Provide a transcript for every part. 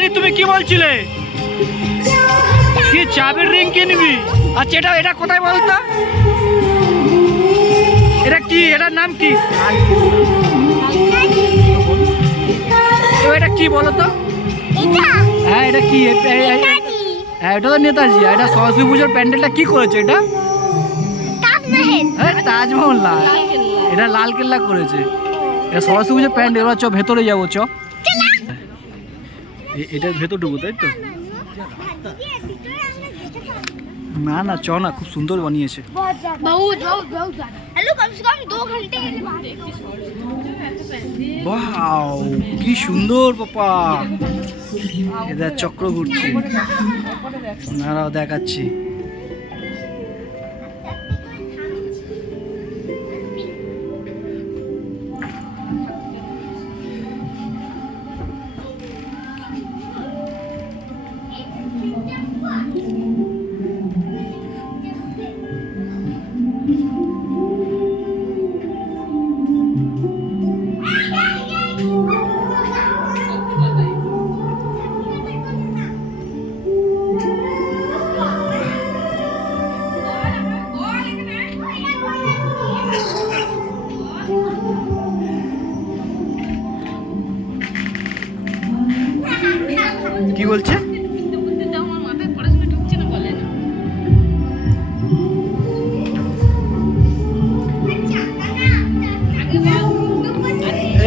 পিয়ারি তুমি কি বলছিলে? কি চাবির রিং কিনবি আচ্ছা এটা এটা কোথায় বলতো? এটা কি? এটার নাম কি? এটা কি বলো তো হ্যাঁ এটা কি? হ্যাঁ এটা তো নেতাজি। এটা সরস্বতী পুজোর প্যান্ডেলটা কি করেছে এটা? হ্যাঁ তাজমহল না। এটা লাল কেল্লা করেছে। এটা সরস্বতী পুজোর প্যান্ডেল। চ ভেতরে যাব চ। এটার ভেতর ভেতরটুকু, তাই তো? না না, চ না, খুব সুন্দর বানিয়েছে। কি সুন্দর, পাপা। এদের চক্র ঘুরছে। দেখাচ্ছি। কি বলছে?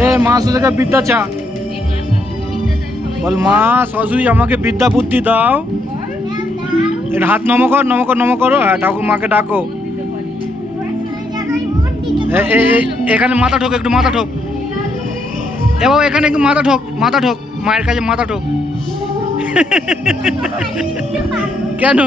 এ, মা সুজাকে বিদ্যা চা বল, মা সরস্বতী আমাকে বিদ্যা বুদ্ধি দাও। এটা হাত নম কর নম কর নম করো। হ্যাঁ ঠাকুর, মাকে ডাকো। এখানে মাথা ঠোক, একটু মাথা ঠোক। এ, বাবা, এখানে একটু মাথা ঠোক মাথা ঠোক। মায়ের কাছে মাথা ঠোক। কেন?